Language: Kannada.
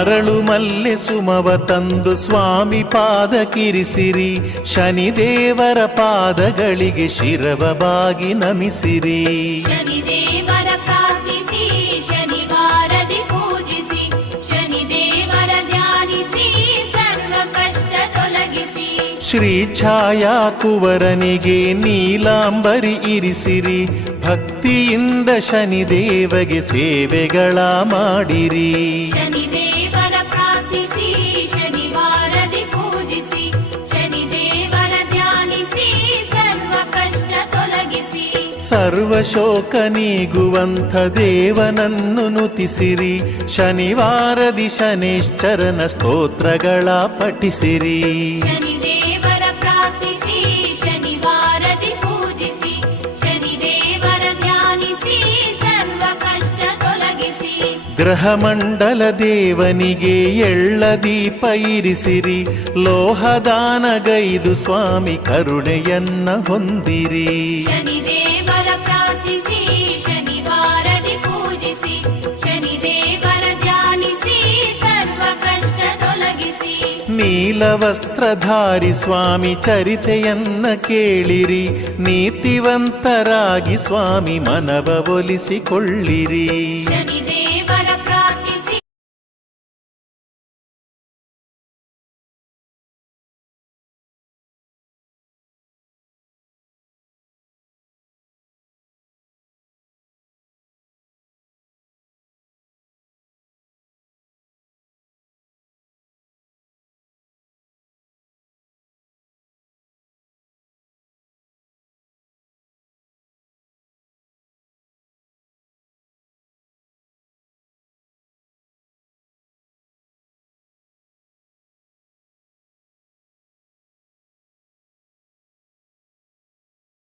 ಅರಳು ಮಲ್ಲೆ ಸುಮವ ತಂದು ಸ್ವಾಮಿ ಪಾದಕ್ಕಿರಿಸಿರಿ, ಶನಿದೇವರ ಪಾದಗಳಿಗೆ ಶಿರವ ಬಾಗಿ ನಮಿಸಿರಿ. ಶನಿದೇವರ ಪ್ರಾರ್ಥಿಸಿ ಶನಿವಾರದಿ ಪೂಜಿಸಿ, ಶನಿದೇವರ ಧ್ಯಾನಿಸಿ ಸರ್ವ ಕಷ್ಟ ತೊಲಗಿಸಿ. ಶ್ರೀ ಛಾಯಾ ಕುವರನಿಗೆ ನೀಲಾಂಬರಿ ಇರಿಸಿರಿ, ಭಕ್ತಿಯಿಂದ ಶನಿದೇವಗೆ ಸೇವೆಗಳ ಮಾಡಿರಿ. ಶನಿದೇವರ ಪ್ರಾರ್ಥಿಸಿ ಶನಿವಾರದಿ ಪೂಜಿಸಿ, ಶನಿದೇವರ ಧ್ಯಾನಿಸಿ ಸರ್ವ ಕಷ್ಟ ತೊಲಗಿಸಿ. ಸರ್ವ ಶೋಕ ನೀಗುವಂಥ ದೇವನನ್ನು ನುತಿಸಿರಿ, ಶನಿವಾರದಿ ಶನೇಶ್ವರನ ಸ್ತೋತ್ರಗಳ ಪಠಿಸಿರಿ. ಶನಿದೇವರ ಪ್ರಾರ್ಥಿಸಿ ಶನಿವಾರದಿ ಪೂಜಿಸಿ, ಶನಿದೇವರ ಧ್ಯಾನಿಸಿ ಸರ್ವ ಕಷ್ಟ ತೊಲಗಿಸಿ. ಗ್ರಹಮಂಡಲ ದೇವನಿಗೆ ಎಳ್ಳ ದೀಪ ಇರಿಸಿರಿ, ಲೋಹದಾನಗೈದು ಸ್ವಾಮಿ ಕರುಣೆಯನ್ನ ಹೊಂದಿರಿ. ಶನಿದೇವರ ಪ್ರಾರ್ಥಿಸಿ ಶನಿವಾರದಿ ಪೂಜಿಸಿ, ಶನಿದೇವರ ಧ್ಯಾನಿಸಿ ಸರ್ವ ಕಷ್ಟ ತೊಲಗಿಸಿ. ನೀಲವಸ್ತ್ರಧಾರಿ ಸ್ವಾಮಿ ಚರಿತೆಯನ್ನ ಕೇಳಿರಿ, ನೀತಿವಂತರಾಗಿ ಸ್ವಾಮಿ ಮನವ ಒಲಿಸಿಕೊಳ್ಳಿರಿ.